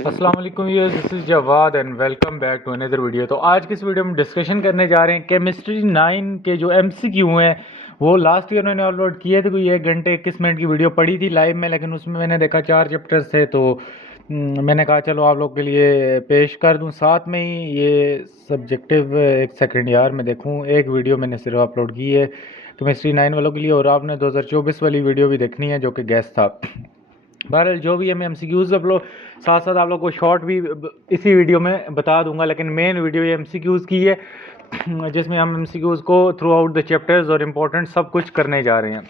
अस्सलाम वालेकुम viewers, this is Jawad and welcome back to another video. तो आज की इस वीडियो में डिस्कशन करने जा रहे हैं केमिस्ट्री 9 के जो एमसीक्यू हैं वो लास्ट ईयर मैंने अपलोड किए थे। कोई 1 घंटे 21 मिनट की वीडियो पड़ी थी लाइव में, लेकिन उसमें मैंने देखा 4 चैप्टर्स थे तो मैंने कहा चलो आप लोग के लिए पेश कर दूं। साथ में ही ये सब्जेक्टिव एक सेकेंड ईयर में देखूं, एक वीडियो मैंने सिर्फ अपलोड की है केमिस्ट्री 9 वालों के लिए, और आपने 2024 वाली वीडियो भी देखनी है जो कि गेस्ट था। बहरहाल जो भी है मैं एमसीक्यूज़ अपलोड साथ साथ आप लोग को शॉर्ट भी इसी वीडियो में बता दूंगा, लेकिन मेन वीडियो ये एमसीक्यूज़ की है जिसमें हम एमसीक्यूज़ को थ्रू आउट द चैप्टर्स और इम्पोर्टेंट सब कुछ करने जा रहे हैं।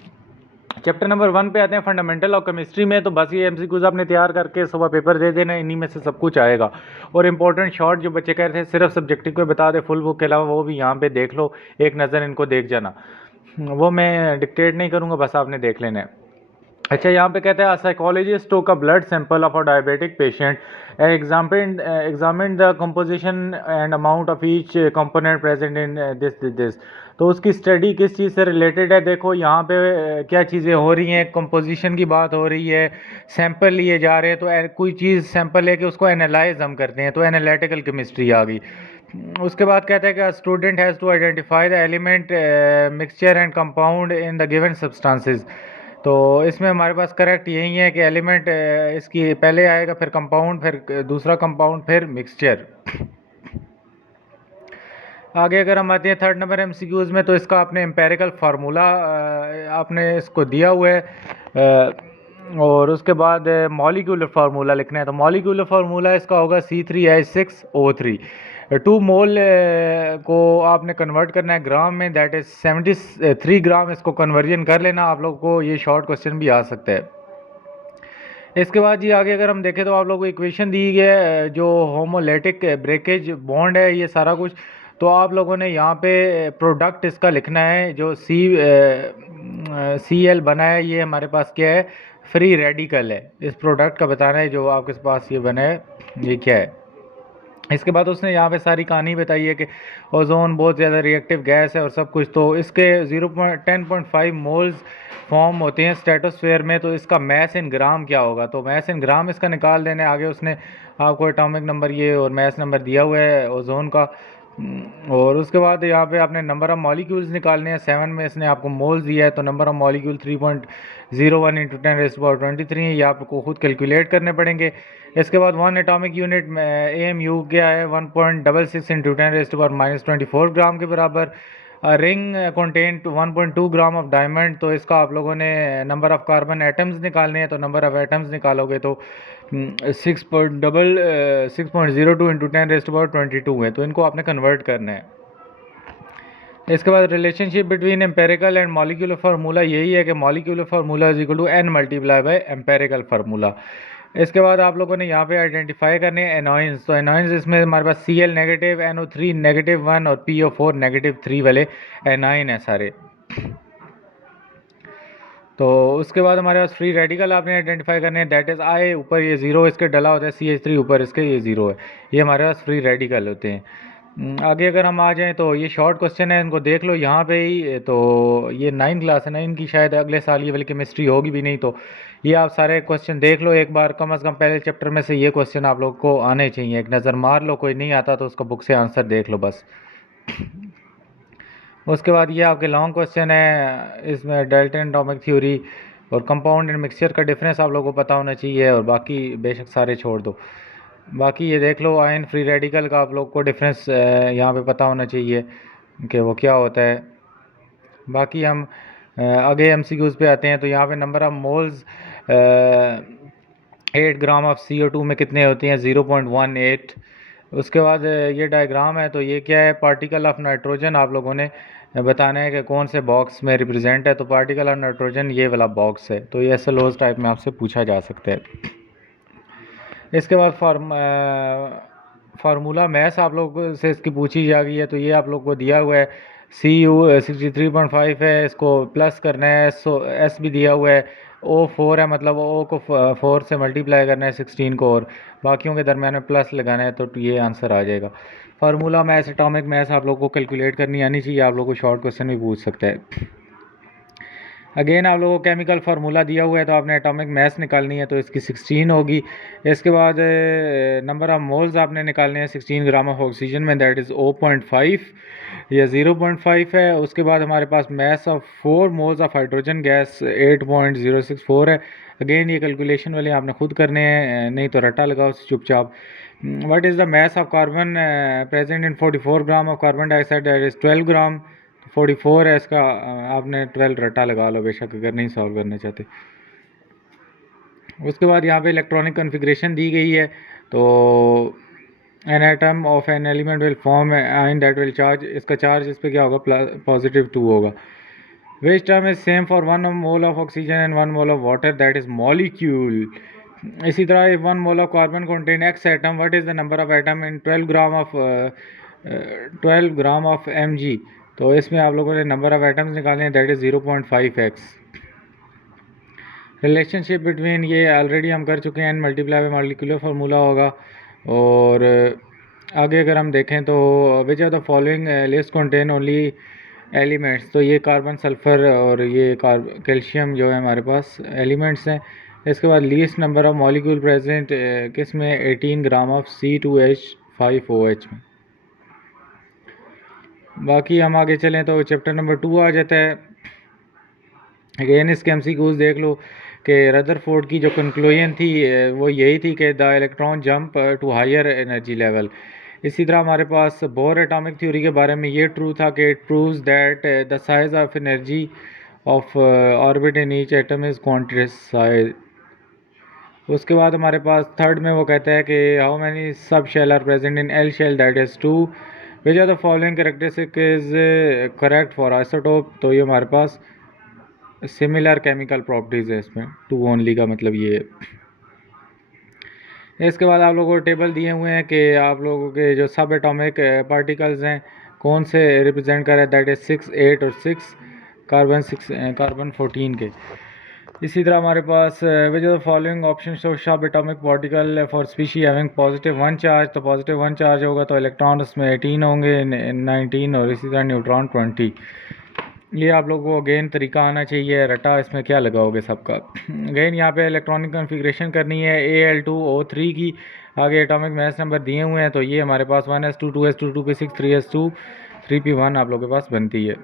चैप्टर नंबर 1 पे आते हैं, फंडामेंटल ऑफ केमिस्ट्री में। तो बस ये एमसीक्यूज़ आपने तैयार करके सुबह पेपर दे देना, इन्हीं में से सब कुछ आएगा। और इंपॉर्टेंट शॉर्ट जो बच्चे कह रहे थे सिर्फ सब्जेक्टिव को बता दे फुल बुक के अलावा, वो भी यहाँ पे देख लो, एक नज़र इनको देख जाना। वो मैं डिक्टेट नहीं करूँगा, बस आपने देख लेना है। अच्छा, यहाँ पे कहते हैं साइकोलॉजिस्ट टूक अ blood sample of a diabetic patient and examine the composition and amount of each component present in this. तो उसकी स्टडी किस चीज़ से रिलेटेड है? देखो यहाँ पे क्या चीज़ें हो रही हैं, कंपोजिशन की बात हो रही है, सैंपल लिए जा रहे हैं। तो कोई चीज़ सैंपल लेके उसको एनालाइज हम करते हैं, तो एनालिटिकल केमिस्ट्री आ गई। उसके बाद कहते हैं कि student has to identify the element mixture and compound in the given substances. तो इसमें हमारे पास करेक्ट यही है कि एलिमेंट इसकी पहले आएगा, फिर कंपाउंड, फिर दूसरा कंपाउंड, फिर मिक्सचर। आगे अगर हम आते हैं 3rd नंबर एमसीक्यूज़ में, तो इसका आपने एम्पेरिकल फार्मूला आपने इसको दिया हुआ है और उसके बाद मॉलिक्यूलर फार्मूला लिखना है। तो मॉलिक्यूलर फार्मूला इसका होगा C3H6O3। 2 मोल को आपने कन्वर्ट करना है ग्राम में, दैट इज़ 73 ग्राम। इसको कन्वर्जन कर लेना, आप लोग को ये शॉर्ट क्वेश्चन भी आ सकता है। इसके बाद जी आगे अगर हम देखें तो आप लोगों को इक्वेशन दी गई है जो होमोलेटिक ब्रेकेज बॉन्ड है, ये सारा कुछ। तो आप लोगों ने यहाँ पे प्रोडक्ट इसका लिखना है, जो CL बना है, ये हमारे पास क्या है? फ्री रेडिकल है। इस प्रोडक्ट का बताना है जो आपके पास ये बना है ये क्या है। इसके बाद उसने यहाँ पे सारी कहानी बताई है कि ओजोन बहुत ज़्यादा रिएक्टिव गैस है और सब कुछ। तो इसके 10.5 मोल्स फॉर्म होते हैं स्ट्रेटोस्फेयर में। तो इसका मैस इन ग्राम क्या होगा? तो मैस इन ग्राम इसका निकाल देने। आगे उसने आपको एटॉमिक नंबर ये और मैस नंबर दिया हुआ है ओजोन का। और उसके बाद यहाँ पे आपने नंबर ऑफ मॉलिक्यूल्स निकालने हैं। 7 में इसने आपको मोल्स दिया है, तो नंबर ऑफ मॉलिक्यूल 3.01 इंटू 10⁻23 है। ये आपको खुद कैलकुलेट करने पड़ेंगे। इसके बाद 1 एटॉमिक यूनिट में AMU क्या है? 1.66 इंटू 10⁻24 ग्राम के बराबर। Ring content 1.2 gram of diamond. तो इसका आप लोगों ने नंबर ऑफ कार्बन एटम्स निकालने हैं। तो नंबर ऑफ एटम्स निकालोगे तो 6.02 इंटू 10⁻22 है। तो इनको आपने कन्वर्ट करना है। इसके बाद relationship between empirical and molecular formula यही है कि molecular formula is equal to N multiply by empirical formula. इसके बाद आप लोगों ने यहाँ पे आइडेंटिफाई करने हैं एनॉइंस। तो एनॉइंस इसमें हमारे पास Cl नेगेटिव, NO3 -1 और PO4 -3 वाले एनाइन है सारे। तो उसके बाद हमारे पास फ्री रेडिकल आपने आइडेंटिफाई करने हैं, दैट इज़ I ऊपर ये 0 इसके डला होता है, CH3 ऊपर इसके ये 0 है। ये हमारे पास फ्री रेडिकल होते हैं। आगे अगर हम आ जाएं तो ये शॉर्ट क्वेश्चन है, इनको देख लो यहाँ पे ही। तो ये 9 क्लास है ना, इनकी शायद अगले साल ये वाली केमिस्ट्री होगी भी नहीं। तो ये आप सारे क्वेश्चन देख लो एक बार, कम अज़ कम पहले चैप्टर में से ये क्वेश्चन आप लोग को आने चाहिए। एक नज़र मार लो, कोई नहीं आता तो उसका बुक से आंसर देख लो बस। उसके बाद ये आपके लॉन्ग क्वेश्चन है, इसमें डाल्टन एटॉमिक थ्योरी और कंपाउंड एंड मिक्सचर का डिफरेंस आप लोगों को पता होना चाहिए, और बाकी बेशक सारे छोड़ दो। बाकी ये देख लो आयन फ्री रेडिकल का आप लोग को डिफरेंस यहाँ पे पता होना चाहिए कि वो क्या होता है। बाकी हम आगे MCQs पे आते हैं। तो यहाँ पे number of moles 8 gram of CO2 में कितने होते हैं? 0.18। उसके बाद ये डायग्राम है, तो ये क्या है? पार्टिकल ऑफ नाइट्रोजन आप लोगों ने बताना है कि कौन से बॉक्स में रिप्रेजेंट है। तो पार्टिकल ऑफ नाइट्रोजन ये वाला बॉक्स है। तो ये SLOs टाइप में आपसे पूछा जा सकता है। इसके बाद फार्मूला मैथ्स आप लोग से इसकी पूछी जा गई है। तो ये आप लोग को दिया हुआ है, CU 63.5 है, इसको प्लस करना है। S भी दिया हुआ है, O4 है, मतलब O को 4 से मल्टीप्लाई करना है 16 को, और बाकियों के दरम्यान में प्लस लगाना है। तो ये आंसर आ जाएगा। फार्मूला मैथ्स, एटॉमिक मैथ्स आप लोग को कैलकुलेट करनी आनी चाहिए। आप लोग को शॉर्ट क्वेश्चन भी पूछ सकता है। अगेन आप लोगों को केमिकल फार्मूला दिया हुआ है, तो आपने एटॉमिक मास निकालनी है, तो इसकी 16 होगी। इसके बाद नंबर ऑफ मोल्स आपने निकालने हैं 16 ग्राम ऑफ ऑक्सीजन में, दैट इज़ 0.5 या 0.5 है। उसके बाद हमारे पास mass of 4 moles of hydrogen gas 8.064 है। अगेन ये कैलकुलेशन वाले आपने खुद करने हैं, नहीं तो रट्टा लगाओ चुपचाप। What is the mass of carbon present in 44 gram of carbon dioxide, that is 12 ग्राम। 44 है इसका, आपने 12 रट्टा लगा लो बेशक अगर नहीं सॉल्व करना चाहते। उसके बाद यहाँ पे इलेक्ट्रॉनिक कन्फिग्रेशन दी गई है, तो an atom of an element will form ion that will charge, इसका चार्ज इस पर क्या होगा, +2 होगा। Which term is same for 1 mole of oxygen and 1 mole of water, that is molecule. इसी तरह if 1 mole of carbon contain x atom, what is the number of atom in 12 gram of mg। तो इसमें आप लोगों ने number of atoms निकाले हैं, that is 0.5x। Relationship between, ये ऑलरेडी हम कर चुके हैं, मल्टीप्लाई बाय मॉलिक्यूलर फार्मूला होगा। और आगे अगर हम देखें तो which are the following list contain only elements, तो ये कार्बन, सल्फ़र और ये कैल्शियम जो है हमारे पास एलिमेंट्स हैं। इसके बाद least number of molecule present किस में, 18 ग्राम ऑफ C2H5OH में। बाकी हम आगे चलें तो चैप्टर नंबर 2 आ जाता है। अगेन इसके MCQs देख लो कि रदरफोर्ड की जो कंक्लूजन थी वो यही थी कि the electron jump to higher energy level. इसी तरह हमारे पास बोर एटॉमिक थ्योरी के बारे में ये ट्रू था कि it proves that the size of energy of orbit in each atom is quantised. उसके बाद हमारे पास थर्ड में वो कहता है कि how many sub shell are present in L shell, that is 2। Which are the following characteristic is correct for isotope, तो ये हमारे पास सिमिलर केमिकल प्रॉपर्टीज़ है इसमें, 2 ओनली का मतलब ये है। इसके बाद आप लोगों को टेबल दिए हुए हैं कि आप लोगों के जो सब एटॉमिक पार्टिकल्स हैं कौन से रिप्रेजेंट कर रहे हैं, दैट इज़ 6, 8 और 6, कार्बन 14 के। इसी तरह हमारे पास which are the following option show sub atomic particle for species having +1 charge, तो +1 चार्ज होगा तो इलेक्ट्रॉन उसमें 18 होंगे, 19, और इसी तरह न्यूट्रॉन 20। ये आप लोगों को अगेन तरीका आना चाहिए, रटा इसमें क्या लगाओगे सबका। अगेन यहाँ पे इलेक्ट्रॉनिक कन्फिग्रेशन करनी है Al2O3 की। आगे एटॉमिक मास नंबर दिए हुए हैं, तो ये हमारे पास 1s2 2s2 2p6 3s2 3p1 आप लोगों के पास बनती है।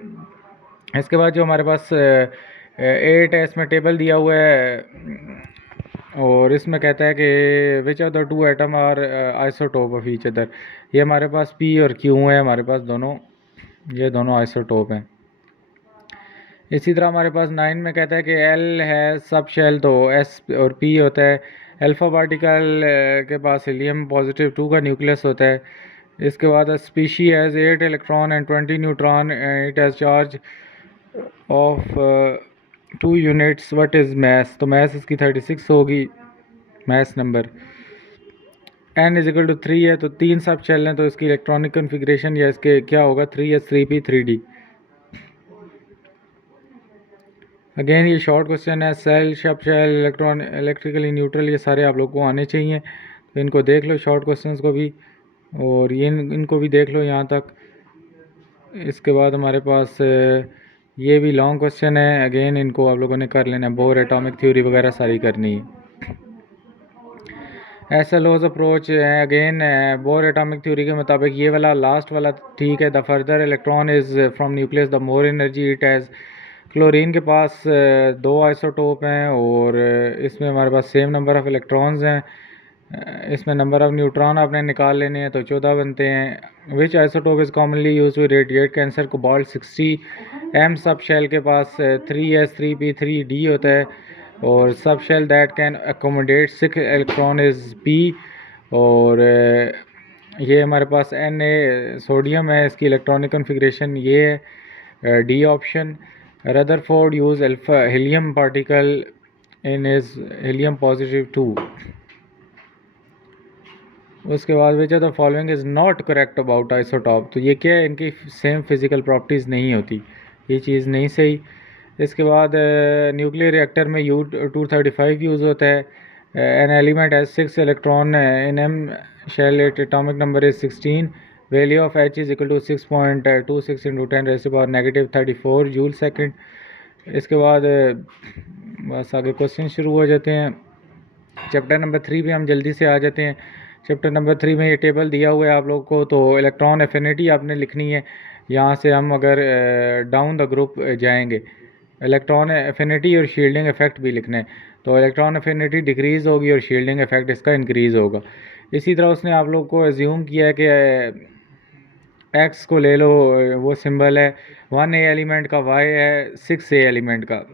इसके बाद जो हमारे पास 8 है, इसमें टेबल दिया हुआ है और इसमें कहता है कि which are the 2 atom are isotope of each other. ये हमारे पास P और Q है, हमारे पास दोनों, ये दोनों आइसोटोप हैं। इसी तरह हमारे पास 9 में कहता है कि L है सब शेल, तो S और P होता है। अल्फ़ा पार्टिकल के पास हीलियम +2 का न्यूक्लियस होता है। इसके बाद species has 8 electron and 20 neutron, it has charge of 2 units, what is mass, तो मास इसकी 36 होगी mass number. n is equal to 3 है, तो 3 सब शेल हैं, तो इसकी इलेक्ट्रॉनिक कन्फिग्रेशन या इसके क्या होगा, 3s 3p 3d। अगेन ये शॉर्ट क्वेश्चन है, cell, sub shell, electron, electrically neutral, ये सारे आप लोग को आने चाहिए, तो इनको देख लो शॉर्ट क्वेश्चंस को भी, और ये इनको भी देख लो यहाँ तक। इसके बाद हमारे पास ये भी लॉन्ग क्वेश्चन है, अगेन इनको आप लोगों ने कर लेना है, बोर एटॉमिक थ्योरी वगैरह सारी करनी है। ऐसा लॉज अप्रोच है, अगेन बोर एटॉमिक थ्योरी के मुताबिक ये वाला लास्ट वाला ठीक है, the further electron is from nucleus the more energy it has. Chlorine के पास 2 आइसोटोप हैं और इसमें हमारे पास सेम नंबर ऑफ़ इलेक्ट्रॉन्स हैं। इसमें नंबर ऑफ़ न्यूट्रॉन आपने निकाल लेने हैं, तो 14 बनते हैं। Which isotope is commonly use to radiate cancer, cobalt 60। M sub shell के पास 3s 3p 3d होता है, और sub shell that can accommodate 6 electron is p। और ये हमारे पास Na सोडियम है, इसकी इलेक्ट्रॉनिक कन्फिग्रेशन ये है, D option. Rutherford use alpha helium particle in is helium +2। उसके बाद which are the following is not correct about isotope, तो ये क्या है, इनकी सेम फिज़िकल प्रॉपर्टीज़ नहीं होती, ये चीज़ नहीं सही। इसके बाद न्यूक्लियर रिएक्टर में U-235 यूज़ होता है। An element has 6 electron in M shell, it atomic number is 16। Value of H is equal to 6.26 × 10⁻⁻34 joule second. इसके बाद बस आगे क्वेश्चन शुरू हो जाते हैं। चैप्टर नंबर 3 पे हम जल्दी से आ जाते हैं। चैप्टर नंबर 3 में ये टेबल दिया हुआ है आप लोगों को, तो इलेक्ट्रॉन एफिनिटी आपने लिखनी है। यहाँ से हम अगर डाउन द ग्रुप जाएंगे, इलेक्ट्रॉन एफिनिटी और शील्डिंग इफेक्ट भी लिखना है। तो इलेक्ट्रॉन एफिनिटी डिक्रीज़ होगी और शील्डिंग इफेक्ट इसका इंक्रीज़ होगा। इसी तरह उसने आप लोग को एज्यूम किया है कि एक्स को ले लो, वो सिंबल है 1A एलिमेंट का, वाई है 6A एलिमेंट का।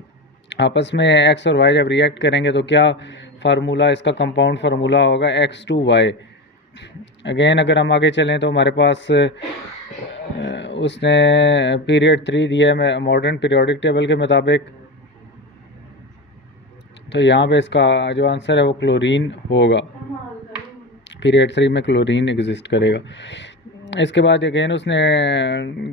आपस में एक्स और वाई जब रिएक्ट करेंगे तो क्या फार्मूला, इसका कंपाउंड फार्मूला होगा X2Y। अगेन अगर हम आगे चलें तो हमारे पास उसने पीरियड 3 दिया है मॉडर्न पीरियोडिक टेबल के मुताबिक। तो यहाँ पे इसका जो आंसर है वो क्लोरीन होगा। पीरियड 3 में क्लोरीन एग्जिस्ट करेगा। इसके बाद अगेन उसने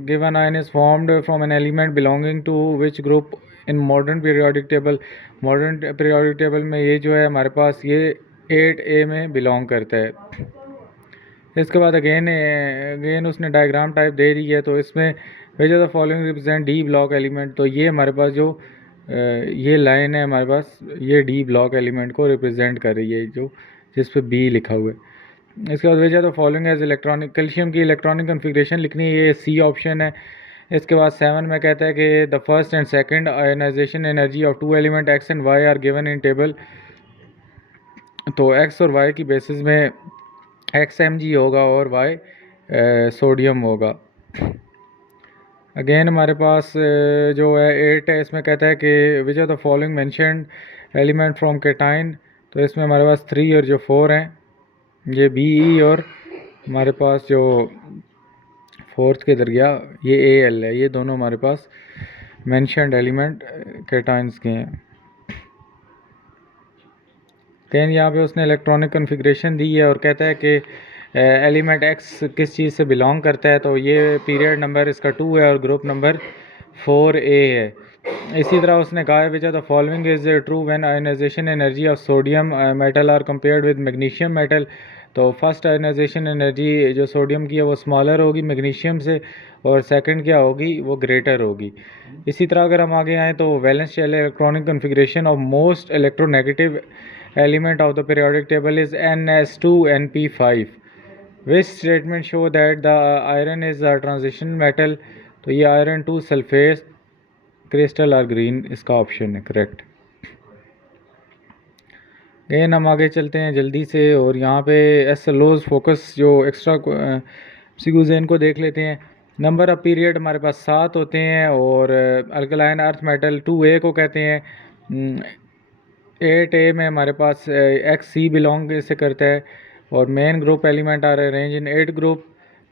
given ion is formed from an element belonging to which group in modern periodic table. Modern periodic table में ये जो है हमारे पास ये 8A में बिलोंग करता है। इसके बाद अगेन उसने डायग्राम टाइप दे दी है। तो इसमें which of the following represent D block element. तो ये हमारे पास जो ये लाइन है हमारे पास, ये डी ब्लॉक एलिमेंट को रिप्रेजेंट कर रही है, जो जिस पे बी लिखा हुआ है। इसके बाद which of the following as electronic, calcium की इलेक्ट्रॉनिक कन्फिग्रेशन लिखनी है, ये सी ऑप्शन है। इसके बाद 7 में कहता है कि the first and second ionization energy of 2 element X and Y are given in table. तो एक्स और वाई की बेसिस में एक्स Mg होगा और वाई सोडियम होगा। अगेन हमारे पास जो है 8 है, इसमें कहता है कि विच of the following mentioned element from cation. तो इसमें हमारे पास 3 और जो 4 हैं ये BE, और हमारे पास जो फोर्थ के इधर गया ये AL है। ये दोनों हमारे पास मेंशन्ड एलिमेंट केटाइंस के हैं। देन यहाँ पे उसने इलेक्ट्रॉनिक कन्फिग्रेशन दी है और कहता है कि एलिमेंट एक्स किस चीज़ से बिलोंग करता है। तो ये पीरियड नंबर इसका 2 है और ग्रुप नंबर 4A है। इसी तरह उसने कहा है which of the following is true when ionization energy of sodium metal are compared with magnesium metal. तो फर्स्ट आयोनाइजेशन एनर्जी जो सोडियम की है वो स्मॉलर होगी मैग्नीशियम से, और सेकंड क्या होगी, वो ग्रेटर होगी। इसी तरह अगर हम आगे आएँ तो valence shell electronic configuration of most electronegative element of the periodic table is Ns2Np5. Which statement show that the iron is a transition metal? तो ये iron 2 sulphate crystal are green, इसका ऑप्शन है करेक्ट। अगेन हम आगे चलते हैं जल्दी से, और यहाँ पे SLOs फोकस जो एक्स्ट्रा सीक्वेंस इनको देख लेते हैं। नंबर ऑफ पीरियड हमारे पास 7 होते हैं, और अल्कलाइन अर्थ मेटल 2A को कहते हैं। 8A में हमारे पास XC बिलोंग से करता है, और main group element are arrange in 8 group.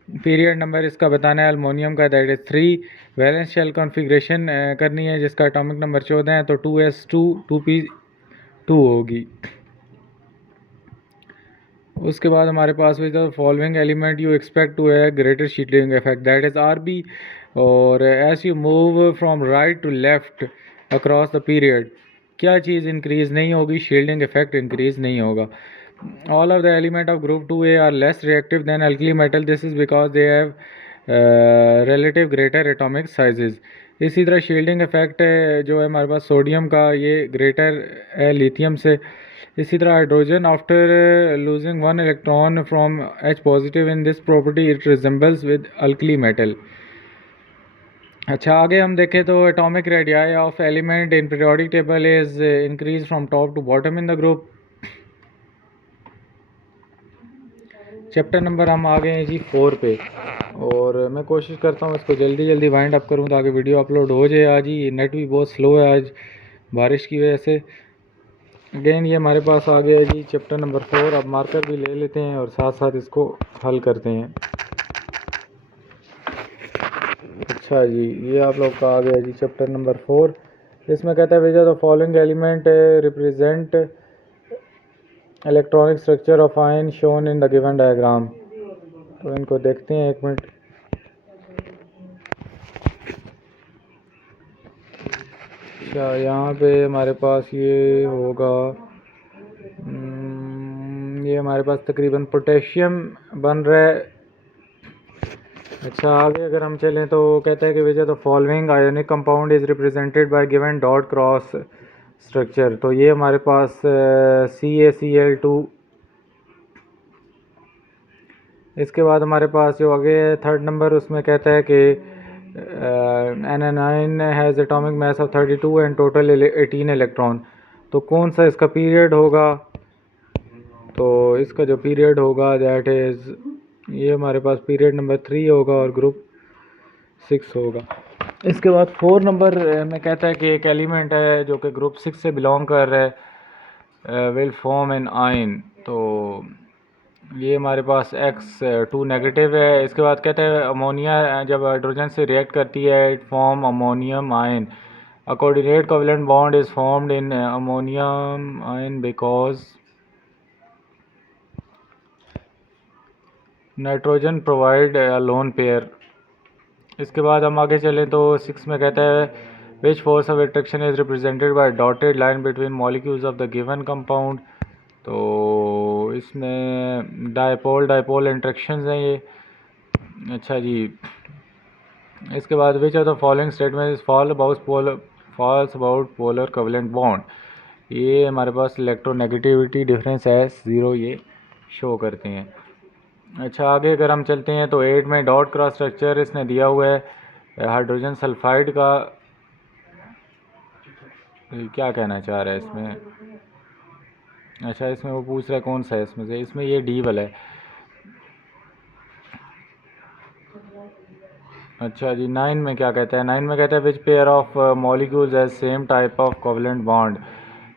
Period number इसका बताना है अल्मोनियम का, that is 3। Valence shell configuration करनी है जिसका एटॉमिक नंबर 14 है, तो 2s2 2p2 होगी। उसके बाद हमारे पास with the following element you expect to have greater shielding effect, that is RB। और as you move from right to left across the period, क्या चीज़ इंक्रीज़ नहीं होगी, शील्डिंग इफेक्ट इंक्रीज़ नहीं होगा। All of the element of group 2A are less reactive than alkali metal, this is because they have relative greater atomic sizes. इसी तरह shielding effect जो है हमारे पास सोडियम का, ये ग्रेटर है लिथियम से। इसी तरह hydrogen after losing 1 electron from H positive in this property it resembles with alkali metal. अच्छा आगे हम देखें तो atomic radii of element in periodic table is increase from top to bottom in the group. Chapter number हम आ गए हैं जी 4 पे, और मैं कोशिश करता हूँ इसको जल्दी जल्दी वाइंड अप करूँ ताकि वीडियो अपलोड हो जाए। आज ही नेट भी बहुत स्लो है आज बारिश की वजह से। अगेन ये हमारे पास आ गया है जी चैप्टर नंबर 4। अब मार्कर भी ले लेते हैं और साथ साथ इसको हल करते हैं। अच्छा जी ये आप लोग का आ गया जी चैप्टर नंबर 4। इसमें कहता है which of the following element represent electronic structure of ion shown in the given diagram. तो इनको देखते हैं एक मिनट। अच्छा यहाँ पे हमारे पास ये होगा, ये हमारे पास तकरीबन पोटेशियम बन रहा है, अच्छा, आगे अगर हम चलें तो कहता है कि विच of the following ionic compound is represented by given dot cross structure. तो ये हमारे पास CaCl2। इसके बाद हमारे पास जो आगे थर्ड नंबर उसमें कहता है कि N9 has atomic mass of 32 and total 18 electron. तो कौन सा इसका पीरियड होगा? तो इसका जो पीरियड होगा दैट इज़, ये हमारे पास पीरियड नंबर 3 होगा और ग्रुप 6 होगा। इसके बाद 4 नंबर में कहता है कि एक एलिमेंट है जो कि ग्रुप 6 से बिलोंग कर रहा है, विल फॉर्म एन आयन। तो ये हमारे पास X2 नेगेटिव है। इसके बाद कहते हैं अमोनिया जब हाइड्रोजन से रिएक्ट करती है it form ammonium ion. A coordinate covalent bond is formed in ammonium ion because nitrogen provide a lone pair. इसके बाद हम आगे चलें तो 6 में कहता है which force of attraction is represented by dotted line between molecules of the given compound. तो इसमें डायपोल इंट्रैक्शंस हैं ये। अच्छा जी, इसके बाद which of the following statement is false about polar covalent bond. ये हमारे पास इलेक्ट्रोनेगेटिविटी डिफरेंस है 0 ये शो करते हैं। अच्छा, आगे अगर हम चलते हैं तो 8 में डॉट क्रॉस स्ट्रक्चर इसने दिया हुआ है हाइड्रोजन सल्फाइड का। क्या कहना चाह रहा है इसमें? अच्छा, इसमें वो पूछ रहा है कौन सा है इसमें से। इसमें ये डी वाला है। अच्छा जी, 9 में क्या कहता है? 9 में कहता है which pair of molecules has same type of covalent bond.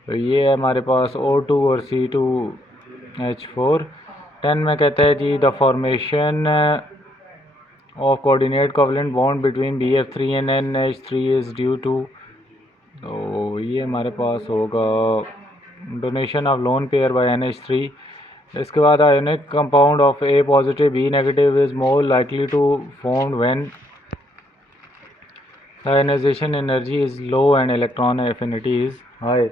तो ये है हमारे पास O2 और C2H4। 10 में कहता है जी the formation of coordinate covalent bond between BF3 and NH3 is due to. तो ये हमारे पास होगा donation of lone pair by NH3। इसके बाद ionic compound of A positive B negative is more likely to form when the ionisation energy is low and electron affinity is high.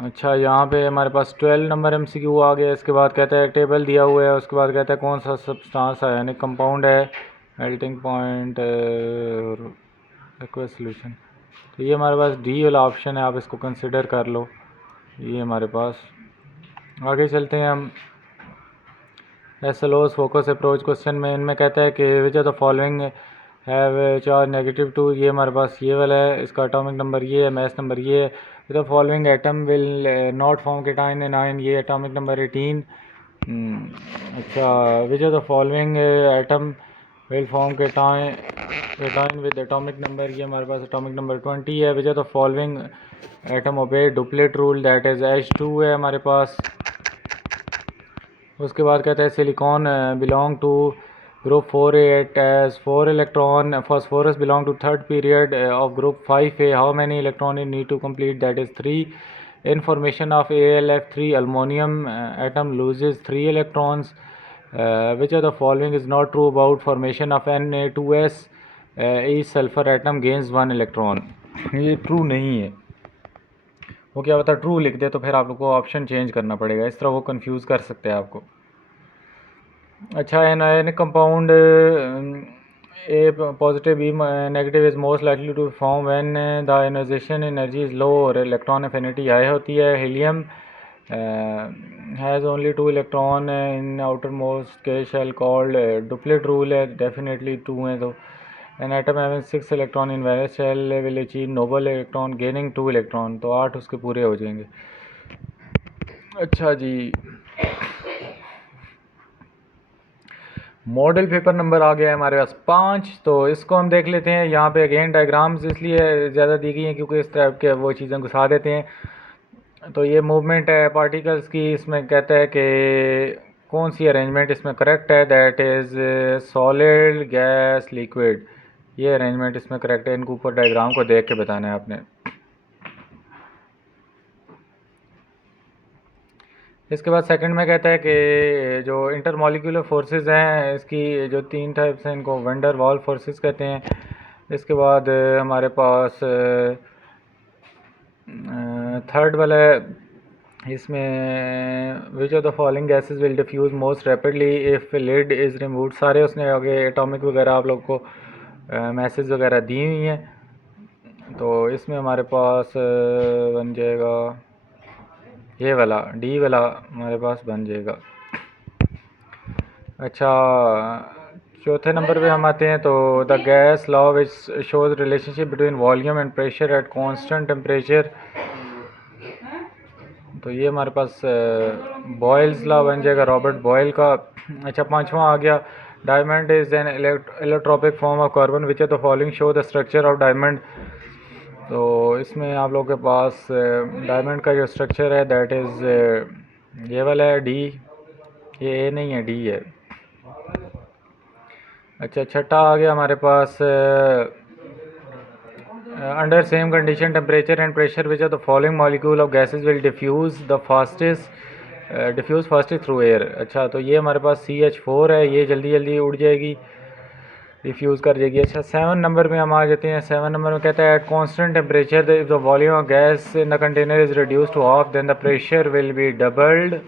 अच्छा, यहाँ पे हमारे पास 12 नंबर MCQ आ गया। इसके बाद कहता है टेबल दिया हुआ है। उसके बाद कहता है कौन सा सब्सटेंस आयोनिक कंपाउंड है, मेल्टिंग पॉइंट और एक्वस सॉल्यूशन। तो ये हमारे पास डी वाला ऑप्शन है, आप इसको कंसिडर कर लो। ये हमारे पास आगे चलते हैं हम SLO's फोकस अप्रोच क्वेश्चन में। इनमें कहता है कि विच of the following have charge -2। ये हमारे पास ये वाला है, इसका एटॉमिक नंबर ये है, मास नंबर ये है। Which of following atom will not form cation and anion. ये एटॉमिक नंबर 18। अच्छा, which of the following atom will form cation with atomic number. ये हमारे पास एटॉमिक नंबर 20 है। Which of the following atom obey duplet rule that is H2 है हमारे पास। उसके बाद कहता है silicon belong to group 4A it has 4 electron. Phosphorus belong to third period of group 5A. How many electron it need to complete? That is 3. In formation of AlF3 aluminum atom loses 3 electrons. Which of the following is not true about formation of Na2S? Each sulfur atom gains 1 electron. ये true नहीं है। वो क्या बता true लिख दे तो फिर आप लोग को ऑप्शन चेंज करना पड़ेगा। इस तरह वो कंफ्यूज कर सकते हैं आपको। अच्छा, anionic compound A positive B negative is most likely to form when the ionization energy is low और electron affinity high होती है। Helium has only 2 electron in outermost case shell called duplet rule है, definitely 2 है। तो an atom having 6 electron in valence shell will achieve noble electron gaining 2 electron। तो 8 उसके पूरे हो जाएंगे। अच्छा जी, मॉडल पेपर नंबर आ गया है हमारे पास 5। तो इसको हम देख लेते हैं। यहाँ पे अगेन डायग्राम्स इसलिए ज़्यादा दी गई हैं क्योंकि इस टाइप के वो चीज़ें घुसा देते हैं। तो ये मूवमेंट है पार्टिकल्स की। इसमें कहता है कि कौन सी अरेंजमेंट इसमें करेक्ट है, that is solid gas liquid. ये अरेंजमेंट इसमें करेक्ट है। इनके ऊपर डायग्राम को देख के बताना है आपने। इसके बाद सेकंड में कहता है कि जो इंटरमॉलिक्यूलर फोर्सेस हैं इसकी जो 3 टाइप्स हैं इनको वंडर वॉल फोर्सेस कहते हैं। इसके बाद हमारे पास थर्ड वाला इसमें which of the following gases will diffuse most rapidly if lid is removed. सारे उसने आगे एटॉमिक वगैरह आप लोग को मैसेज वगैरह दी हुई हैं। तो इसमें हमारे पास बन जाएगा ये वाला डी वाला हमारे पास बन जाएगा। अच्छा, चौथे नंबर पे हम आते हैं। तो the gas law which shows relationship between volume and pressure at constant temperature. तो ये हमारे पास बॉयल्स लॉ बन जाएगा, रॉबर्ट बॉयल का। अच्छा, पांचवा आ गया, diamond is an allotropic form of carbon which are the following show the structure of diamond. तो इसमें आप लोगों के पास डायमंड का जो स्ट्रक्चर है दैट इज़ ये वाला है, डी। ये ए नहीं है, डी है। अच्छा, छठा आ गया हमारे पास under same condition temperature and pressure which are the following molecule of gases will diffuse fastest through air. अच्छा, तो ये हमारे पास CH4 है, ये जल्दी जल्दी उड़ जाएगी, डिफ्यूज़ कर जाएगी। अच्छा, 7 नंबर में हम आ जाते हैं। 7 नंबर में कहता है at constant temperature if the volume of gas in the container is reduce to half then the pressure will be doubled.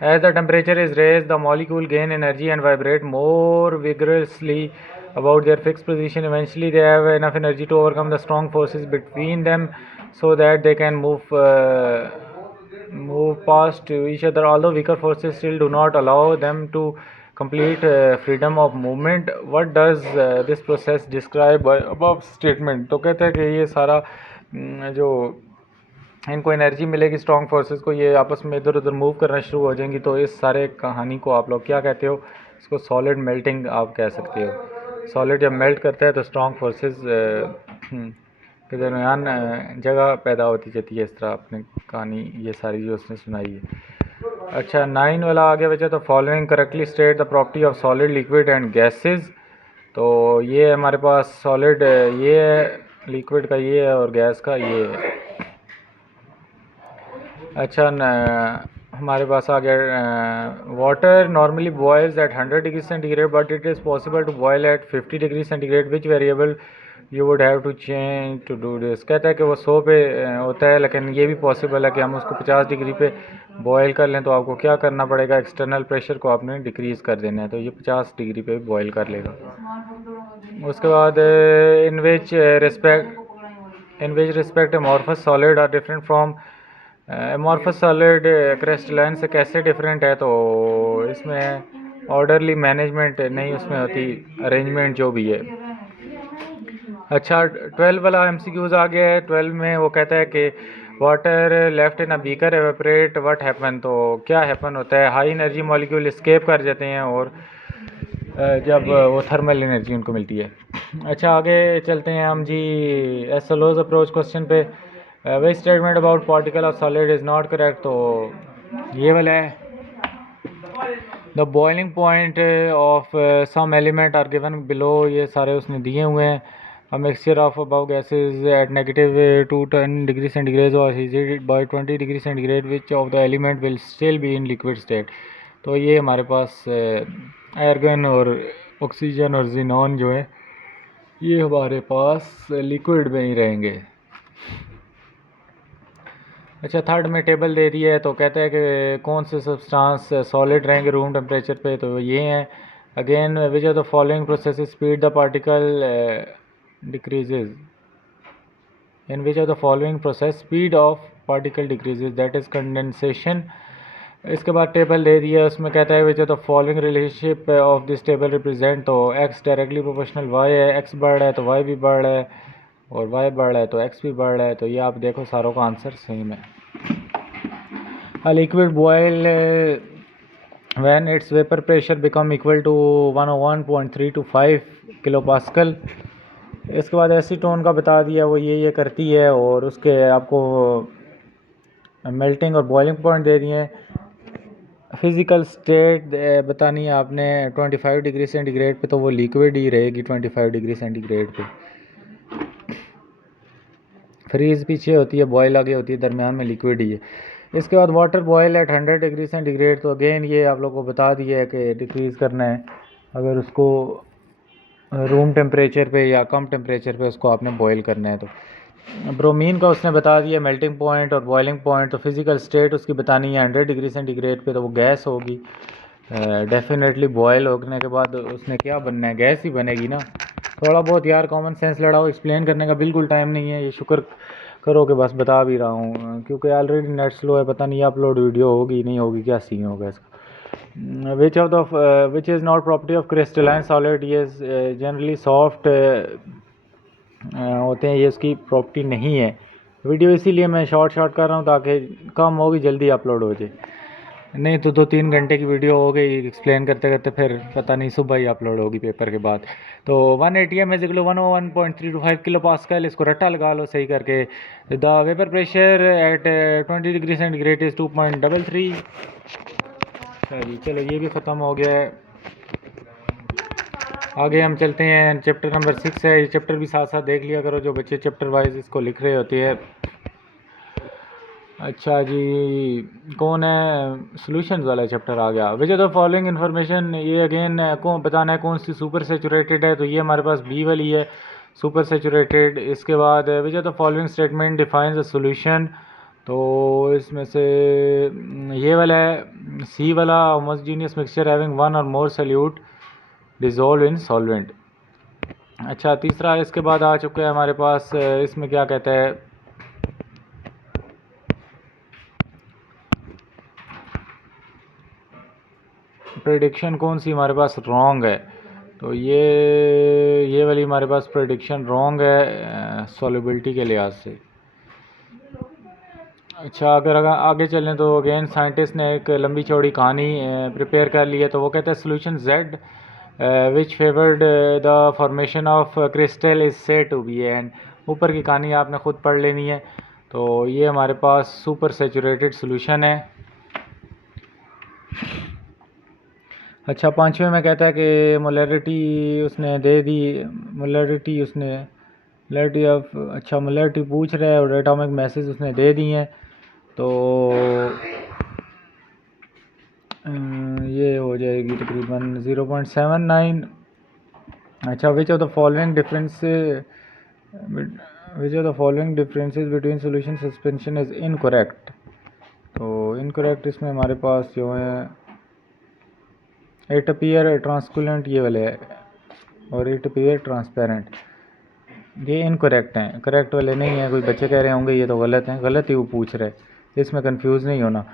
As the temperature is raised, the molecule gain energy and vibrate more vigorously about their fixed position. Eventually, they have enough energy to overcome the strong forces between them, so that they can move past each other. Although weaker forces still do not allow them to complete freedom of movement. What does this process describe by above statement? तो कहते हैं कि ये सारा जो इनको energy मिलेगी strong forces को, ये आपस में इधर उधर मूव करना शुरू हो जाएंगी। तो इस सारे कहानी को आप लोग क्या कहते हो? इसको सॉलिड मेल्टिंग आप कह सकते हो। सॉलिड जब मेल्ट करता है तो स्ट्रॉन्ग फोर्सेस के दरमियान जगह पैदा होती जाती है। इस तरह अपनी कहानी ये सारी जो उसने सुनाई है। अच्छा, 9 वाला आगे बचा। तो following correctly state the property of solid, liquid and gases. तो ये हमारे पास सॉलिड ये है, लिक्विड का ये है और गैस का ये है। अच्छा, हमारे पास आ गया water normally boils at 100 degree centigrade but it is possible to boil at 50 degree centigrade. Which variable you would have to change to do this. कहता है कि वो 100 पे होता है, लेकिन ये भी पॉसिबल है कि हम उसको 50 डिग्री पे बॉयल कर लें। तो आपको क्या करना पड़ेगा? एक्सटर्नल प्रेशर को आपने डिक्रीज़ कर देना है, तो ये 50 डिग्री पे बॉयल कर लेगा। उसके बाद in which respect amorphous solid are different from amorphous solid crystalline से कैसे डिफरेंट है? तो इसमें ऑर्डरली मैनेजमेंट नहीं उसमें होती, अरेंजमेंट जो भी है। अच्छा, 12 वाला MCQs आ गया है। 12 में वो कहता है कि water left in a beaker evaporate what happen. तो क्या हैपन होता है? हाई एनर्जी मॉलिक्यूल स्केप कर जाते हैं और जब वो थर्मल एनर्जी उनको मिलती है। अच्छा, आगे चलते हैं हम जी एसोलोज अप्रोच क्वेश्चन पे। वे statement about particle of solid is not correct. तो ये वाला है, the boiling point of some element are given below. ये सारे उसने दिए हुए हैं। A mixture of above gases at negative 210 degree centigrade or heated by 20 degree centigrade, which of the element will still be in liquid state। तो ये हमारे पास argon और ऑक्सीजन और जिनॉन जो है ये हमारे पास लिक्विड में ही रहेंगे। अच्छा, थर्ड में टेबल दे दिया है। तो कहता है कि कौन से सब्सटेंस सॉलिड रहेंगे रूम टेम्परेचर पे। तो ये हैं again, which of the following process speed the particle decreases, in which of the following process speed of particle decreases, that is condensation। इसके बाद टेबल दे दिया, उसमें कहता है which of the following relationship of this table represent। तो x directly proportional y है, x बढ़ रहा है तो y भी बढ़ रहा है, और y बढ़ रहा है तो x भी बढ़ रहा है। तो ये आप देखो सारों का आंसर सेम है। A liquid boil when its vapor pressure become equal to 101.325 kilopascal। इसके बाद एसीटोन का बता दिया, वो ये करती है, और उसके आपको मेल्टिंग और बॉइलिंग पॉइंट दे दिए। फिज़िकल स्टेट बतानी है आपने 25 डिग्री सेंटीग्रेड पे, तो वो लिक्विड ही रहेगी 25 डिग्री सेंटीग्रेड पे। फ्रीज पीछे होती है, बॉयल आगे होती है, दरमियान में लिक्विड ही है। इसके बाद water boil at 100 degree centigrade. तो अगेन ये आप लोगों को बता दिया है कि डिक्रीज़ करना है अगर उसको रूम टेम्परेचर पे या कम टेम्परेचर पे उसको आपने बॉयल करना है। तो ब्रोमीन का उसने बता दिया मेल्टिंग पॉइंट और बॉइलिंग पॉइंट। तो फिज़िकल स्टेट उसकी बतानी है 100 डिग्री सेंटीग्रेड पे, तो वो गैस होगी। डेफिनेटली बॉयल होने के बाद उसने क्या बनना है, गैस ही बनेगी ना। थोड़ा बहुत यार कॉमन सेंस लड़ाओ, एक्सप्लेन करने का बिल्कुल टाइम नहीं है। ये शुक्र करो कि बस बता भी रहा हूँ, क्योंकि ऑलरेडी नेट स्लो है, पता नहीं अपलोड वीडियो होगी नहीं होगी, क्या सीन होगा इसका। Which is not property of crystalline solid, ये जनरली सॉफ्ट होते हैं, ये उसकी प्रॉपर्टी नहीं है। वीडियो इसीलिए मैं शॉर्ट कर रहा हूँ ताकि कम होगी, जल्दी अपलोड हो जाए। नहीं तो 2-3 घंटे की वीडियो हो गई एक्सप्लेन करते करते, फिर पता नहीं सुबह ही अपलोड होगी पेपर के बाद। तो 180 एम एज 101.325 किलो पास्कल, इसको रट्टा लगा लो सही करके। The vapour pressure at 20 degree centigrade is 2.33। चलो ये भी ख़त्म हो गया है। आगे हम चलते हैं, चैप्टर नंबर 6 है। ये चैप्टर भी साथ साथ देख लिया करो, जो बच्चे चैप्टर वाइज इसको लिख रहे होते हैं। अच्छा जी, कौन है, सॉल्यूशंस वाला चैप्टर आ गया। विच ऑफ द फॉलोइंग इन्फॉर्मेशन, ये अगेन कौन बताना है कौन सी सुपर सेचुरेटेड है, तो ये हमारे पास बी वाली है, सुपर सेचुरेटेड। इसके बाद which of the following statement defines a solution, तो इसमें से ये वाला है, सी वाला, होमोजेनियस मिक्सचर हैविंग वन और मोर सॉल्यूट डिजोल्व इन सॉल्वेंट। अच्छा, तीसरा इसके बाद आ चुका है हमारे पास, इसमें क्या कहता है, प्रेडिक्शन कौन सी हमारे पास रॉन्ग है, तो ये वाली हमारे पास प्रेडिक्शन रॉन्ग है सॉल्युबिलिटी के लिहाज से। अच्छा, अगर आगे चलें तो अगेन साइंटिस्ट ने एक लंबी चौड़ी कहानी प्रिपेयर कर ली है। तो वो कहता है solution Z which favoured the formation of crystal is said to be, and ऊपर की कहानी आपने खुद पढ़ लेनी है। तो ये हमारे पास सुपर सेचुरेटेड सोल्यूशन है। अच्छा, पाँचवें में कहता है कि मोलरिटी उसने दे दी, मोलरिटी ऑफ, अच्छा मोलरिटी पूछ रहा है और एटॉमिक मैसेज उसने दे दी हैं। तो ये हो जाएगी तकरीबन 0.79। अच्छा, which of the following differences between solution suspension is incorrect, तो इनकरेक्ट इसमें हमारे पास जो है इट अपीयर ट्रांसकुलेंट ये वाले है, और इट अपीयर ट्रांसपेरेंट, ये इनकरेक्ट हैं, करेक्ट वाले नहीं है। कोई बच्चे कह रहे होंगे ये तो गलत हैं, गलत ही वो पूछ रहे, इसमें कंफ्यूज नहीं होना।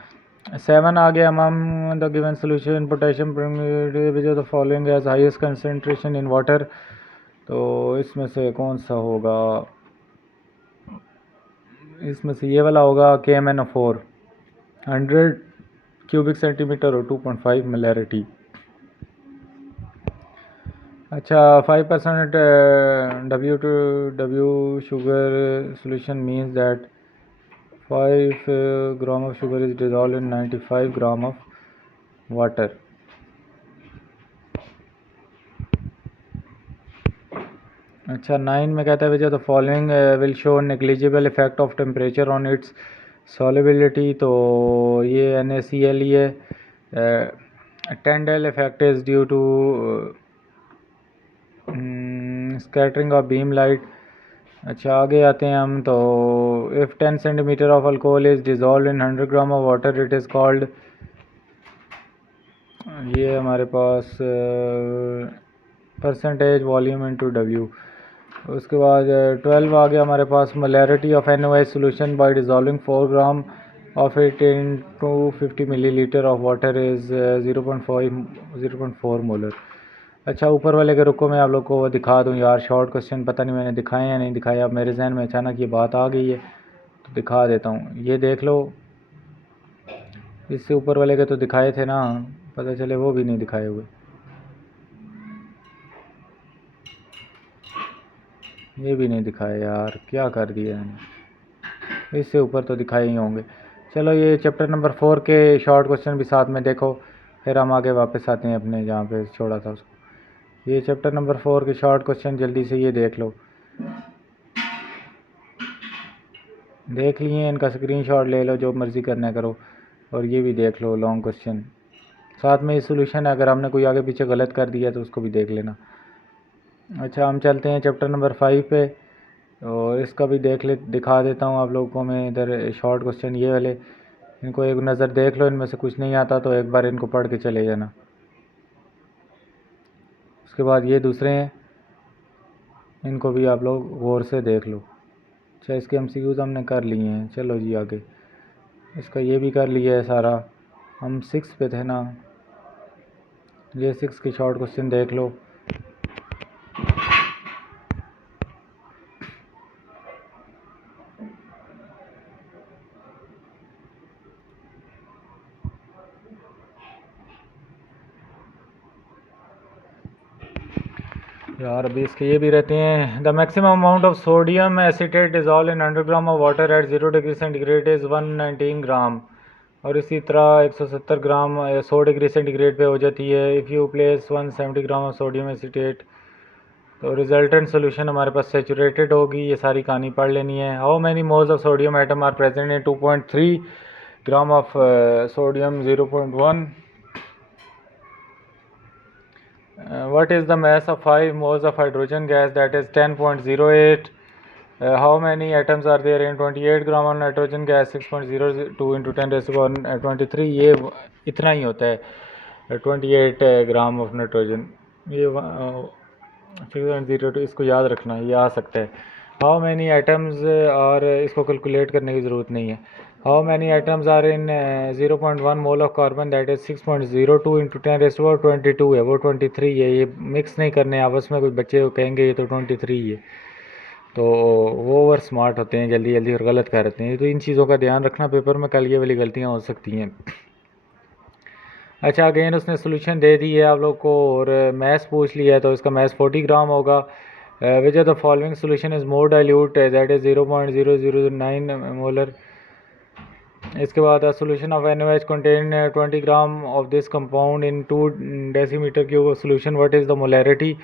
7 आ गया, among the given solution potassium which of the following has highest concentration in water, तो इसमें से कौन सा होगा, इसमें से ये वाला होगा KMnO4, 100 क्यूबिक सेंटीमीटर और 2.5 मोलरिटी। अच्छा, 5% W sugar solution means that 5 gram of sugar is dissolved in 95 gram of water. अच्छा, 9 में कहता है which of the following will show negligible effect of temperature on its solubility, तो ये NaCl ही है। Tyndall effect is due to scattering of beam light. अच्छा, आगे आते हैं हम, तो if 10 centimetre of alcohol is dissolve in 100 gram of water it is called, ये हमारे पास परसेंटेज वॉल्यूम इनटू W। उसके बाद 12 आ गया हमारे पास, molarity of NaOH solution bye dissolving 4 gram of it into 50 millilitre of water is 0.4 molar. अच्छा, ऊपर वाले के रुको मैं आप लोग को दिखा दूं यार, शॉर्ट क्वेश्चन पता नहीं मैंने दिखाए या नहीं दिखाए, अब मेरे जहन में अचानक ये बात आ गई है तो दिखा देता हूँ। ये देख लो, इससे ऊपर वाले के तो दिखाए थे ना, पता चले वो भी नहीं दिखाए हुए, ये भी नहीं दिखाए यार, क्या कर दिया मैंने, इससे ऊपर तो दिखाए ही होंगे। चलो, ये चैप्टर नंबर 4 के शॉर्ट क्वेश्चन भी साथ में देखो, फिर हम आगे वापस आते हैं अपने जहाँ पे छोड़ा था उसको। ये चैप्टर नंबर 4 के शॉर्ट क्वेश्चन जल्दी से ये देख लो, देख लिए इनका स्क्रीनशॉट ले लो, जो मर्ज़ी करना करो, और ये भी देख लो लॉन्ग क्वेश्चन साथ में ये सोल्यूशन है, अगर हमने कोई आगे पीछे गलत कर दिया तो उसको भी देख लेना। अच्छा, हम चलते हैं चैप्टर नंबर 5 पे। और इसका भी दिखा देता हूँ आप लोगों को मैं। इधर शॉर्ट क्वेश्चन ये वाले, इनको एक नज़र देख लो, इनमें से कुछ नहीं आता तो एक बार इनको पढ़ के चले जाना। उसके बाद ये दूसरे हैं, इनको भी आप लोग गौर से देख लो। अच्छा, इसके MCQs हमने कर लिए हैं। चलो जी आगे, इसका ये भी कर लिया है सारा। हम 6 पे थे ना, ये 6 के शॉर्ट क्वेश्चन देख लो। यार अभी इसके ये भी रहते हैं। The maximum amount of sodium acetate dissolve in 100 gram of water at 0 degree centigrade is 119 ग्राम। और इसी तरह 170 ग्राम 100 डिग्री सेंटीग्रेड पे हो जाती है। If you place 170 gram of sodium acetate, तो रिजल्टेंट सोल्यूशन हमारे पास सेचुरेटेड होगी। ये सारी कहानी पढ़ लेनी है। How many moles of sodium atom are present in 2.3 gram of sodium 0.1। What is the mass of 5 moles of hydrogen gas, that is 10.08? How many atoms are there in 28 gram of nitrogen gas? 6.02 into 10 raised to power 23। ये इतना ही होता है 28 gram of nitrogen. ये 6.02, इसको याद रखना, ये आ सकता है। हाउ मैनी एटम्स, और इसको कैलकुलेट करने की ज़रूरत नहीं है। How many atoms are in 0.1 mole of carbon, that is 6.02 into 10 raise to power 22 है, वो 23 है। ये मिक्स नहीं करने आपस में, कोई बच्चे कहेंगे ये तो 23 है, तो वो ओवर स्मार्ट होते हैं, जल्दी जल्दी और गलत कर देते हैं। तो इन चीज़ों का ध्यान रखना पेपर में, कल ये वाली गलतियाँ हो सकती हैं। अच्छा, अगेन उसने सोल्यूशन दे दी है आप लोग को, और मैथ्स पूछ लिया है, तो इसका मैथ्स 40 ग्राम होगा। विच of the following solution is more dilute, that is 0.009 molar. इसके बाद solution of NaOH contain 20 gram of this compound in 2 decimetre cube of solution, what is the molarity.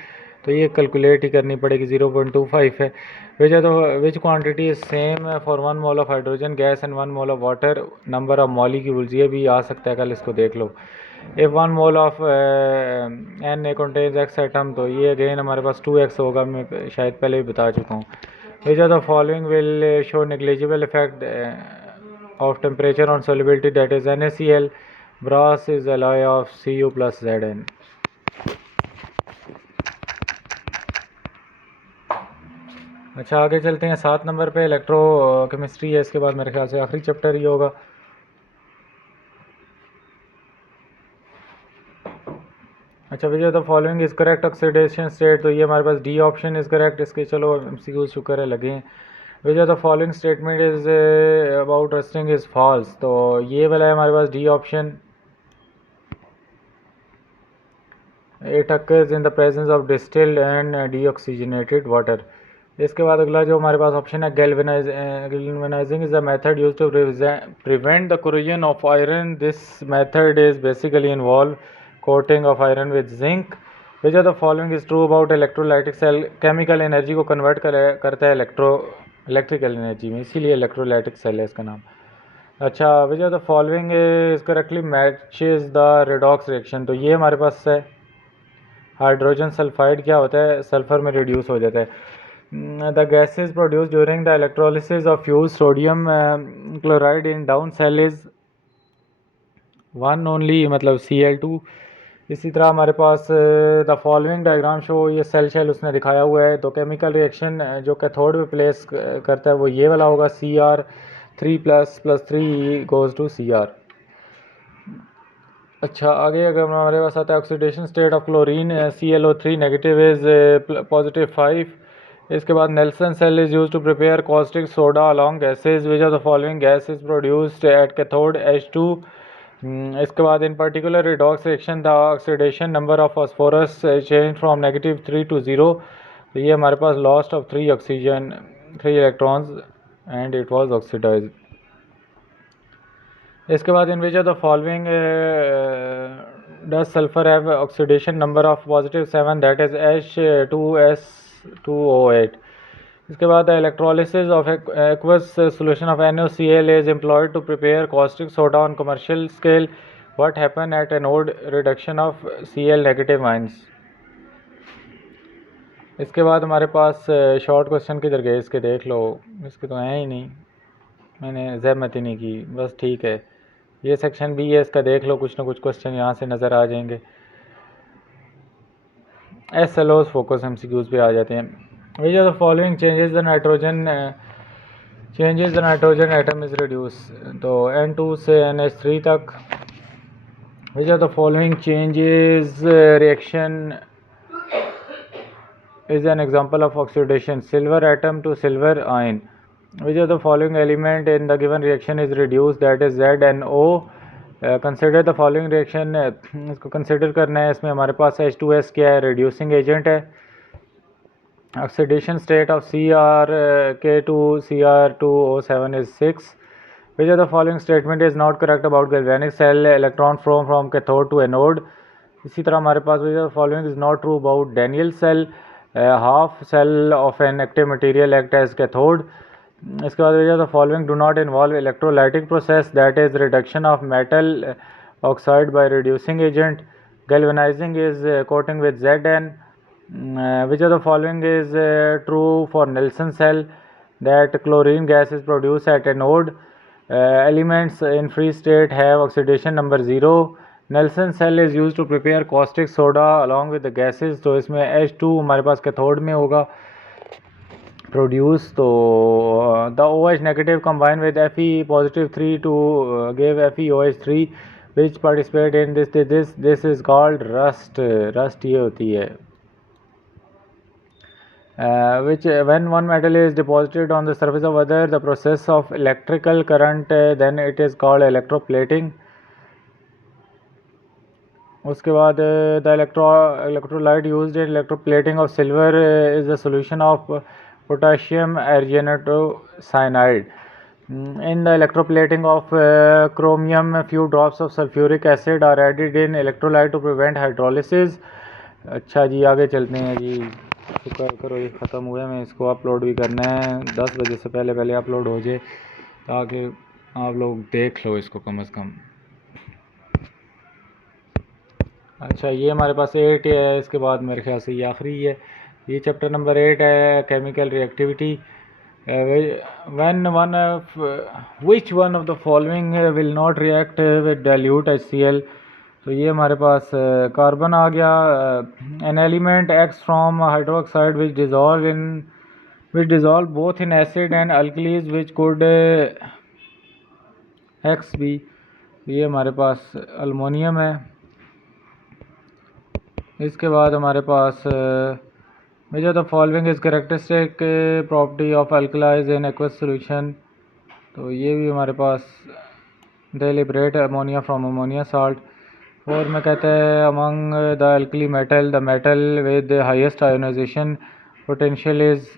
तो ये कैलकुलेट ही करनी पड़ेगी, 0.25 है। विच quantity is same for 1 mole of hydrogen gas and 1 mole of water, number of molecules. ये भी आ सकता है कल, इसको देख लो। If 1 mole of Na contains X atom, तो ये अगेन हमारे पास 2X होगा, मैं शायद पहले भी बता चुका हूँ। विच of the following will show negligible effect of temperature on solubility, that is NaCl. Brass is alloy of Cu plus Zn। अच्छा, आगे चलते हैं 7 नंबर पे, इलेक्ट्रो केमिस्ट्री है। इसके बाद मेरे ख्याल से आखिरी चैप्टर ही होगा। अच्छा, which of the following is correct oxidation state, तो ये हमारे पास डी ऑप्शन इज करेक्ट। इसके चलो MCQ शुक्र है लगे हैं। Which of the following statement is about rusting is false, तो ये वाला है हमारे पास D option. It occurs in the presence of distilled and deoxygenated water. इसके बाद अगला जो हमारे पास ऑप्शन है, galvanising is a method used to prevent the corrosion of iron. This method is basically involve coating of iron with zinc. Which of the following is true about electrolytic cell. Chemical energy को convert करता है electrical energy में, इसीलिए electrolytic cell है इसका नाम। अच्छा, which of the following is correctly matches the redox reaction, तो ये हमारे पास है हाइड्रोजन सल्फाइड क्या होता है, सल्फर में रिड्यूस हो जाता है। The gases produce during the electrolysis of fuse sodium chloride in down cell is 1 only, मतलब Cl2। इसी तरह हमारे पास द फॉलोइंग डायग्राम शो, ये सेल उसने दिखाया हुआ है। तो केमिकल रिएक्शन जो कैथोड पे प्लेस करता है वो ये वाला होगा, Cr3++3 गोज़ टू Cr। अच्छा, आगे अगर हमारे पास आता है oxidation state of chlorine, ClO3 negative is +5। इसके बाद Nelson cell is use to prepare caustic soda along gases. Which of the following gas is produced at cathode H2। इसके बाद in particular redox reaction the oxidation number of phosphorus change from -3 to 0। तो ये हमारे पास lost of 3 oxygen 3 electrons and it was oxidised. इसके बाद in which of the following does sulphur have oxidation number of +7, that is H2S2O8। इसके बाद electrolysis of aqueous solution of NaCl is employed to prepare caustic soda on commercial scale. What happen at anode reduction of Cl negative ions. इसके बाद हमारे पास short question किधर गए इसके, देख लो, इसके तो हैं ही नहीं, मैंने जहमत ही नहीं की, बस ठीक है। ये सेक्शन भी है इसका, देख लो, कुछ ना कुछ क्वेश्चन यहाँ से नज़र आ जाएंगे। SLOs फोकस MCQs पे आ जाते हैं। Which are the following changes the nitrogen atom is reduce, तो N2 से NH3 तक। Which are the following changes reaction is an example of oxidation, silver atom to silver ion. Which of the following element in the given reaction is reduced, that is ZNO. Consider the following reaction, इसको consider करना है। इसमें हमारे पास H2S क्या है, reducing agent है। Oxidation state of Cr to Cr2O7 is 6. Which of the following statement is not correct about galvanic cell electron flow from cathode to anode? इसी तरह हमारे पास which of the following is not true about Daniell cell, half cell of an active material act as cathode. इसके बाद which of the following do not involve electrolytic process, that is reduction of metal oxide by reducing agent. Galvanizing is coating with Zn. Which of the following is true for Nelson cell, that chlorine gas is produced at anode. Elements in free state have oxidation number 0. Nelson cell is used to prepare caustic soda along with the gases, तो इसमें H2 हमारे पास cathode में होगा produce, तो the OH negative combined with Fe positive 3 to give FeOH3 which participate in this is called rust ये होती है। Which when one metal is deposited on the surface of other, the process of electrical current, then it is called electroplating. उसके बाद the electrolyte used in electroplating of silver is the solution of potassium arsenocyanide. In the electroplating of chromium, a few drops of sulfuric acid are added in electrolyte to prevent hydrolysis. अच्छा जी, आगे चलते हैं जी। शुक्र करो ये ख़त्म हुए, मैं इसको अपलोड भी करना है, 10 बजे से पहले अपलोड हो जाए ताकि आप लोग देख लो इसको कम से कम। अच्छा, ये हमारे पास 8 है, इसके बाद मेरे ख्याल से ये आखिरी है। ये चैप्टर नंबर 8 है, chemical reactivity. Which one of the following will not react with dilute HCl, तो ये हमारे पास कार्बन आ गया। An element X from hydroxide which dissolve both in acid and alkalis which could X be, ये हमारे पास अल्मोनियम है। इसके बाद हमारे पास which of the following is characteristic property of alkalis in aqueous solution, तो ये भी हमारे पास they liberate ammonia from ammonia salt. और में कहते हैं among the alkali metal, the metal with highest ionization potential is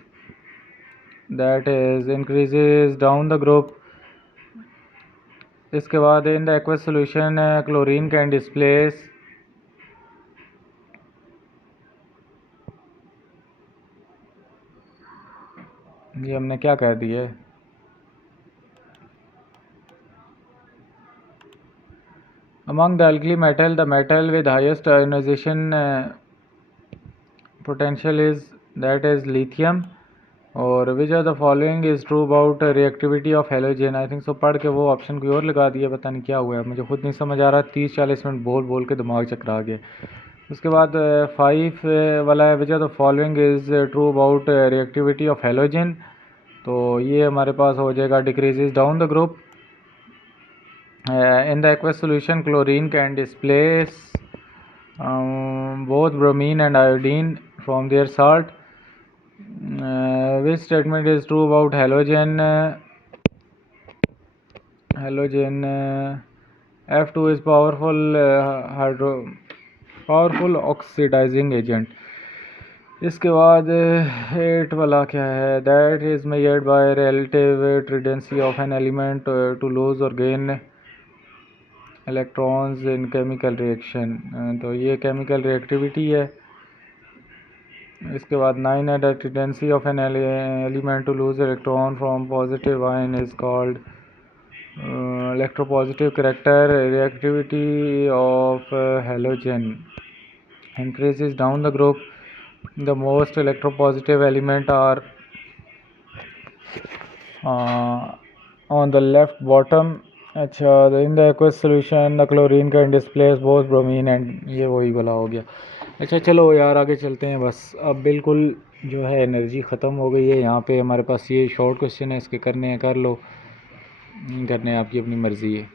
that is increases down the group. इसके बाद in the aqueous solution chlorine can displace, ये हमने क्या कह दिया है, among the alkali metal the metal with highest ionization potential is that is lithium. और which of the following is true about reactivity of halogen, I think so पढ़ के वो ऑप्शन कोई और लगा दिया, पता नहीं क्या हुआ है, मुझे खुद नहीं समझ आ रहा, 30-40 मिनट बोल के दिमाग चकरा गया। उसके बाद 5 वाला है, which of the following is true about reactivity of halogen, तो ये हमारे पास हो जाएगा decreases down the group. in the aqueous solution chlorine can displace both bromine and iodine from their salt. Which statement is true about halogen? F2 is powerful oxidizing agent. इसके बाद 8 वाला क्या है, that is measured by relative tendency of an element to lose or gain electrons in chemical reaction, तो ये chemical reactivity है। इसके बाद 9 है, the tendency of an element to lose electron from positive ion is called electropositive character. Reactivity of halogen increases down the group. the most electropositive element are on the left bottom. अच्छा, in the aqueous solution the chlorine can displace both bromine and ये वही वाला हो गया। अच्छा चलो यार आगे चलते हैं। बस अब बिल्कुल जो है एनर्जी ख़त्म हो गई है। यहाँ पे हमारे पास ये शॉर्ट क्वेश्चन है, इसके करने हैं कर लो, नहीं करने हैं आपकी अपनी मर्ज़ी है।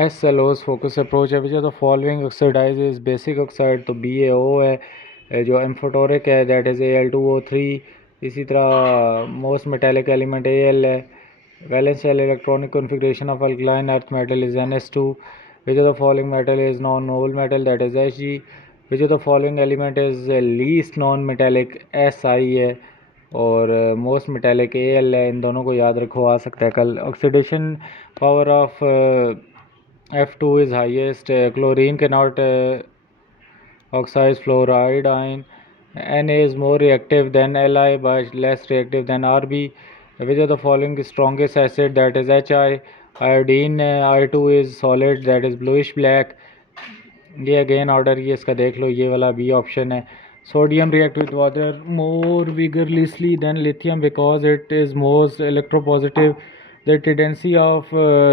SLO's focus approach है which the following oxidise is basic oxide, तो BaO है। जो एम्फोटोरिक है दैट इज़ Al2O3। इसी तरह मोस्ट मेटेलिक एलिमेंट Al है। Valence shell electronic configuration of alkaline earth metal is NH2। Which of the following metal is non noble metal that is Hg। Which of the following element is least non metallic Si है। और most metallic Al है। इन दोनों को याद रखो, आ सकता है कल। Oxidation power of F2 is highest. Chlorine cannot oxidize fluoride ion. Na is more reactive than Li but less reactive than Rb. Which of the following is strongest acid, that is Hi. Iodine I2 is solid, that is bluish black. ये again order ये इसका देख लो, ये वाला B option है। Sodium react with water more vigorously than lithium because it is most electropositive. The tendency of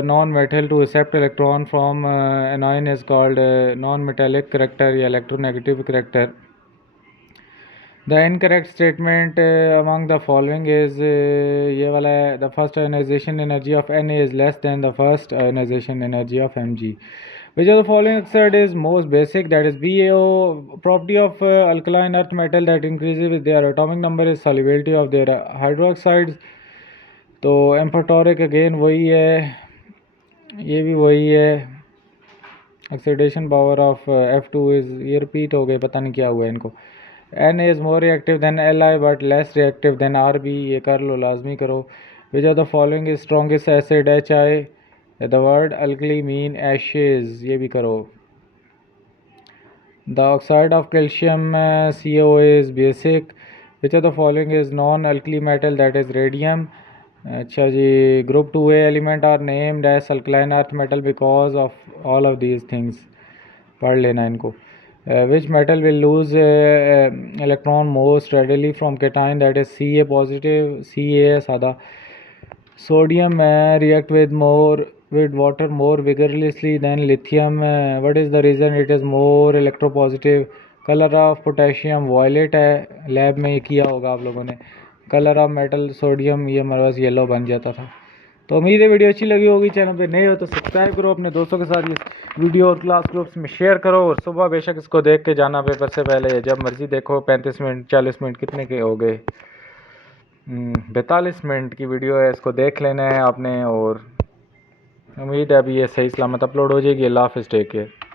non-metal to accept electron from anion is called non-metallic character या electronegative character. The incorrect statement among the following is ये वाला है, the first ionization energy of Na is less than the first ionization energy of Mg. Which of the following oxide is most basic, that is BaO. Property of alkaline earth metal that increases with their atomic number is solubility of their hydroxides. तो एम्फोटोरिक again वही है, ये भी वही है। Oxidation power of F2 is, ये repeat हो गए, पता नहीं क्या हुआ है इनको। Na is more reactive than Li but less reactive than Rb, ये कर लो, लाजमी करो। Which of the following is strongest acid Hi। The word alkali mean ashes, ये भी करो। The oxide of calcium CO is basic. Which of the following is non alkali metal, that is radium. अच्छा जी, group 2A element are named as alkaline earth metal because of all of these things, पढ़ लेना इनको। Which metal will lose electron most readily from cation, that is Ca positive, Ca सादा। Sodium react with water more vigorously than lithium. What is the reason it is more electropositive? Colour of potassium violet है, lab में ये किया होगा आप लोगों ने। Colour of metal sodium, ये हमारे पास येलो बन जाता था। तो उम्मीद है वीडियो अच्छी लगी होगी। चैनल पे नए हो तो सब्सक्राइब करो, अपने दोस्तों के साथ ये वीडियो और क्लास ग्रुप्स में शेयर करो, और सुबह बेशक इसको देख के जाना पेपर से पहले, जब मर्जी देखो। 35 मिनट 40 मिनट कितने के हो गए, 42 मिनट की वीडियो है, इसको देख लेना है आपने। और उम्मीद है अभी ये सही सलामत अपलोड हो जाएगी। अल्लाह हाफ़िज़, टेक केयर।